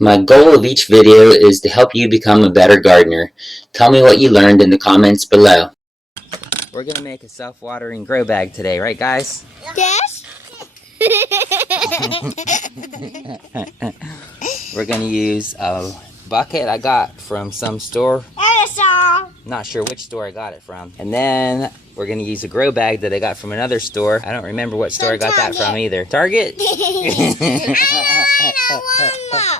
My goal of each video is to help you become a better gardener. Tell me what you learned in the comments below. We're going to make a self-watering grow bag today, right guys? Yes. We're going to use a bucket I got from some store. Not sure which store I got it from. And then we're going to use a grow bag that I got from another store. I don't remember what store I got that from either. Target?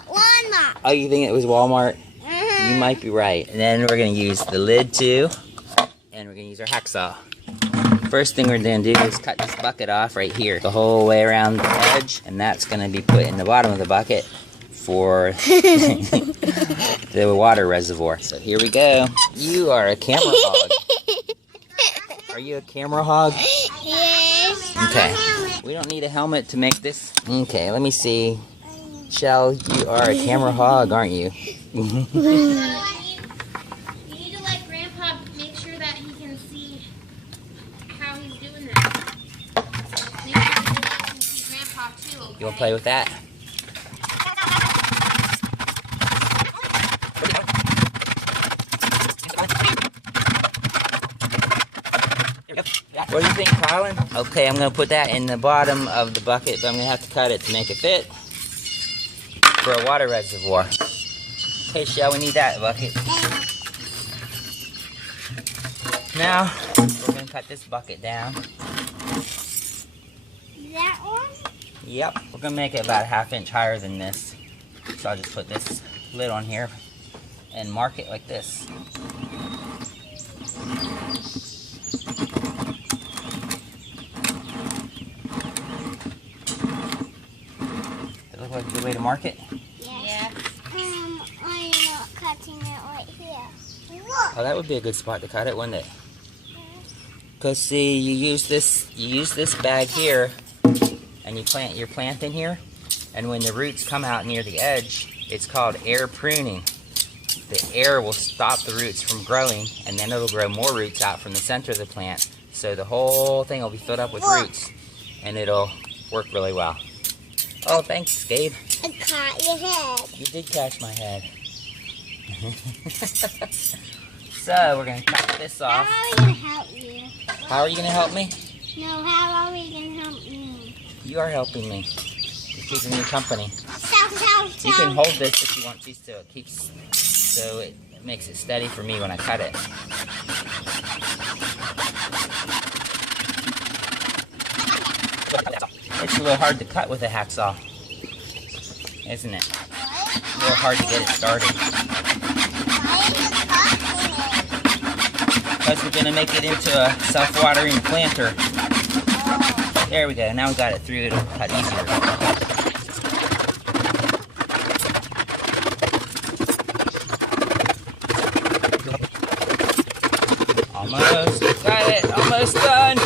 Walmart. Oh, you think it was Walmart? You might be right. And then we're going to use the lid too. And we're going to use our hacksaw. First thing we're going to do is cut this bucket off right here. The whole way around the edge. And that's going to be put in the bottom of the bucket for the water reservoir. So here we go. You are a camera hog. Are you a camera hog? Yes. Okay. We don't need a helmet to make this. Okay, let me see. Shell, you are a camera hog, aren't you? You need to let Grandpa make sure that he can see how he's doing that. Make sure he can see Grandpa too, okay? You want to play with that? What do you think, Colin? Okay, I'm going to put that in the bottom of the bucket, but I'm going to have to cut it to make it fit for a water reservoir. Okay, Shell, we need that bucket. Now, we're going to cut this bucket down. That one? Yep, we're going to make it about a ½ inch higher than this. So I'll just put this lid on here and mark it like this. Does it look like a good way to mark it? Yes. I'm not cutting it right here. Oh, that would be a good spot to cut it, wouldn't it? Because see, you use this bag here, and you plant your plant in here, and when the roots come out near the edge, it's called air pruning. The air will stop the roots from growing, and then it'll grow more roots out from the center of the plant. So the whole thing will be filled up with roots, and it'll work really well. Oh, thanks, Gabe. I caught your head. You did catch my head. So we're going to cut this off. How are we going to help you? How are you going to help me? No, how are we going to help you? You are helping me. You're keeping me company. Stop. You can hold this if you want to, so it makes it steady for me when I cut it. It's a little hard to cut with a hacksaw, isn't it? A little hard to get it started. Because we're going to make it into a self-watering planter. There we go. Now we got it through. It'll cut easier. Almost. Got it. Almost done.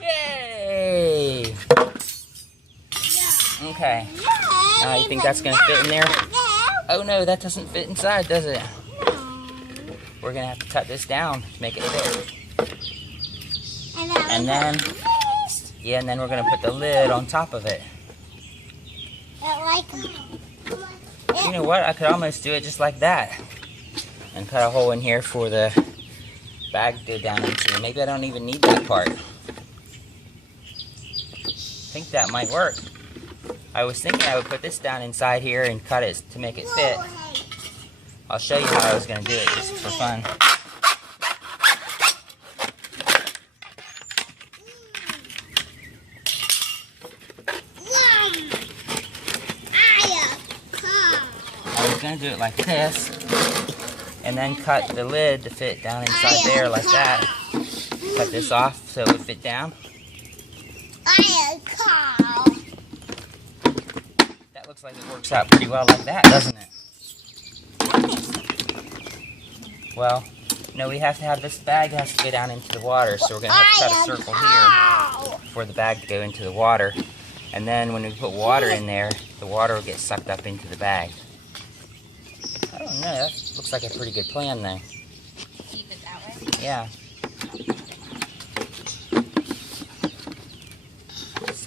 Yay. Okay. Now you think that's going to fit in there? Oh no, that doesn't fit inside, does it? We're going to have to cut this down to make it fit. And then we're going to put the lid on top of it. You know what? I could almost do it just like that. And cut a hole in here for the bag to go down into. Maybe I don't even need that part. I think that might work. I was thinking I would put this down inside here and cut it to make it fit. I'll show you how I was going to do it just for fun. I was going to do it like this, and then cut the lid to fit down inside there like that. Cut this off so it would fit down. That looks like it works out pretty well like that, doesn't it? Well, no, we have to have this bag has to go down into the water, so we're going to have to cut a circle here for the bag to go into the water. And then when we put water in there, the water will get sucked up into the bag. I don't know, that looks like a pretty good plan though. Keep it that way? Yeah.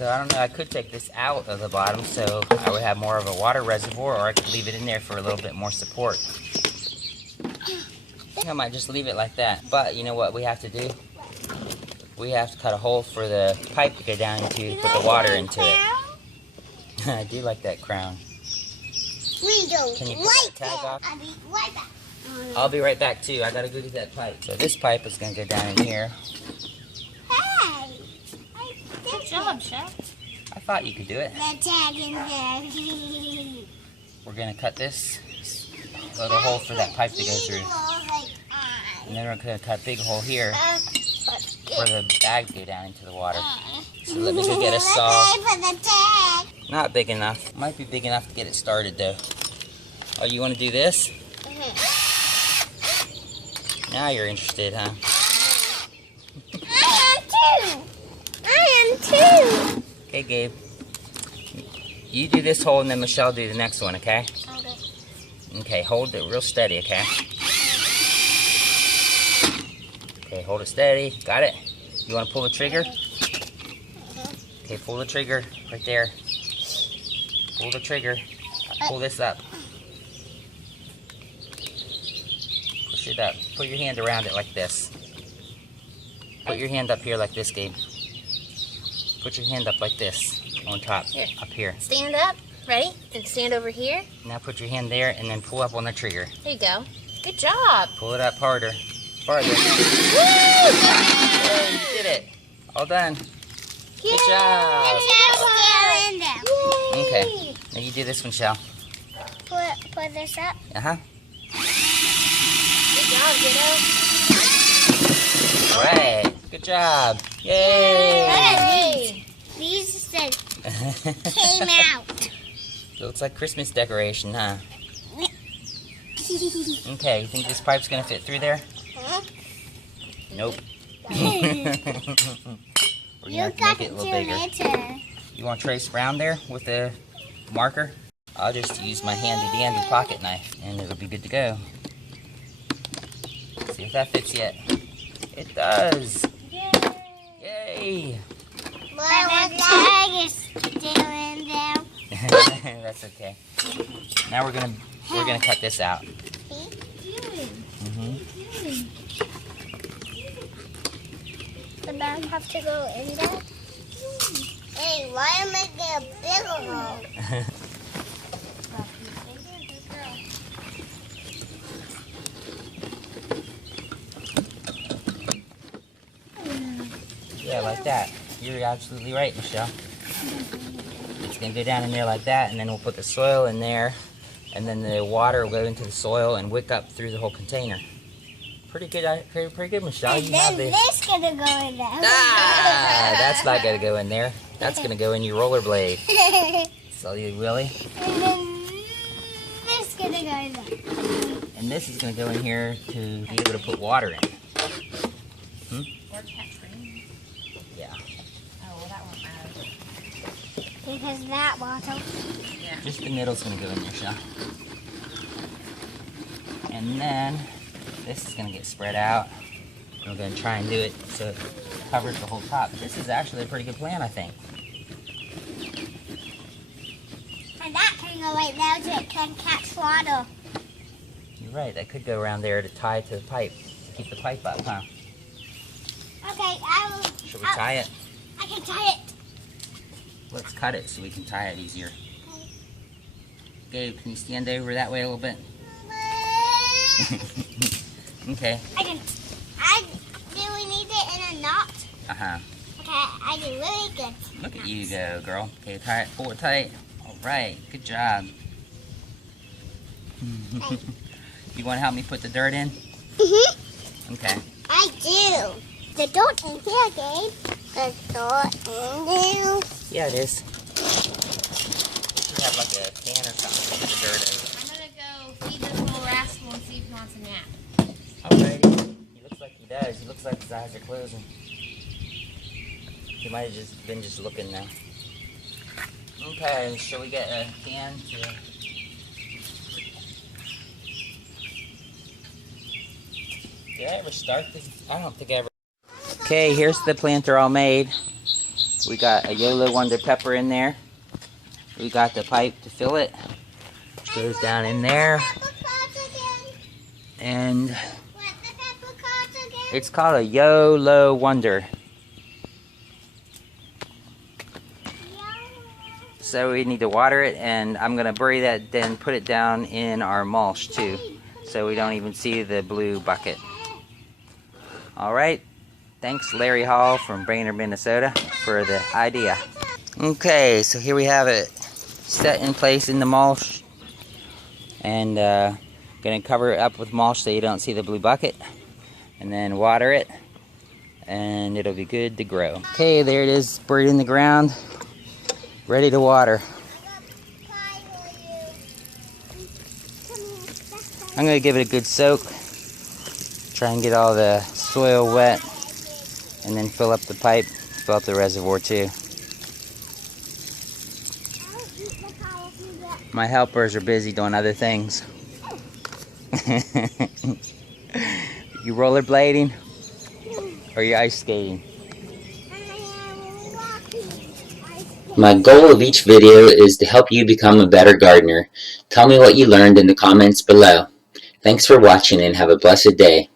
So I don't know, I could take this out of the bottom so I would have more of a water reservoir, or I could leave it in there for a little bit more support. I think I might just leave it like that. But you know what we have to do? We have to cut a hole for the pipe to go down into, put the water into it. I do like that crown. We don't Can you put like that tag off? I'll be right back. I'll be right back too. I gotta go get that pipe. So this pipe is gonna go down in here. Hey! Good job, Chef. I thought you could do it. The tag in there. We're gonna cut this little hole for that pipe to go through. And then we're gonna cut a big hole here for the bag to go down into the water. So let me go get a saw. For the tag. Not big enough. Might be big enough to get it started though. Oh, you wanna do this? Now you're interested, huh? I am too. Okay, Gabe. You do this hole and then Michelle do the next one, okay? Okay. Okay, hold it real steady, okay? Okay, hold it steady. Got it? You want to pull the trigger? Okay, pull the trigger right there. Pull the trigger. Pull this up. Push it up. Put your hand around it like this. Put your hand up here like this, Gabe. Put your hand up like this on top, Here. up here. Stand up. Ready? And stand over here. Now put your hand there and then pull up on the trigger. There you go. Good job. Pull it up harder. Farther. Woo! Yay, you did it. All done. Good job. Okay. Now you do this one, Shell. Put this up. Uh-huh. Good job, kiddo. All right. Good job. Yay. Hey. These just came out. Looks like Christmas decoration, huh? Okay, you think this pipe's gonna fit through there? Nope. We're gonna have to make it a little bigger. You want to trace around there with a marker? I'll just use my handy-dandy pocket knife and it'll be good to go. See if that fits yet. It does. Yay! But the tag is still in there. That's okay. Now we're gonna cut this out. The bag have to go in there. Hey, why am I making a bigger hole? Yeah, like that. You're absolutely right, Michelle. It's going to go down in there like that, and then we'll put the soil in there, and then the water will go into the soil and wick up through the whole container. Pretty good, pretty good, Michelle. And You have then the... this gonna go in there. Ah, that's not going to go in there. That's going to go in your rollerblade. So you really? And then this gonna go in there. And this is going to go in here to be able to put water in. Or catching. Yeah. Oh, well, that won't matter. Because that bottle. Yeah. Just the middle's going to go in there, Michelle. And then this is going to get spread out. We're going to try and do it so it covers the whole top. This is actually a pretty good plan, I think. And that can go right now so it can catch water. You're right, that could go around there to tie to the pipe, to keep the pipe up, huh? Okay, I will. Should we tie it? I can tie it. Let's cut it so we can tie it easier. Gabe, can you stand over that way a little bit? Okay. Do we need it in a knot? Uh-huh. Okay, I do really good. Look at you go, girl. Okay, tie it, pull it tight. All right, good job. You want to help me put the dirt in? Okay. I do. The dirt in here, Gabe. The dirt in there. Yeah, it is. We should have like a can or something to put the dirt in. I'm going to go feed this little rascal and see if he wants a nap. Alrighty. He looks like he does. He looks like his eyes are closing. He might have just been just looking now. Okay, shall we get a can to... Did I ever start this? I don't think I ever... Okay, here's the planter all made. We got a Yolo Wonder pepper in there. We got the pipe to fill it. Goes down in there. And it's called a Yolo Wonder. So we need to water it, and I'm going to bury that, then put it down in our mulch too, so we don't even see the blue bucket. Alright, thanks Larry Hall from Brainerd, Minnesota for the idea. Okay, so here we have it set in place in the mulch, and going to cover it up with mulch so you don't see the blue bucket, and then water it, and it'll be good to grow. Okay, there it is, buried in the ground. Ready to water. I'm going to give it a good soak. Try and get all the soil wet. And then fill up the pipe. Fill up the reservoir too. My helpers are busy doing other things. You rollerblading? Or you ice skating? My goal of each video is to help you become a better gardener. Tell me what you learned in the comments below. Thanks for watching and have a blessed day.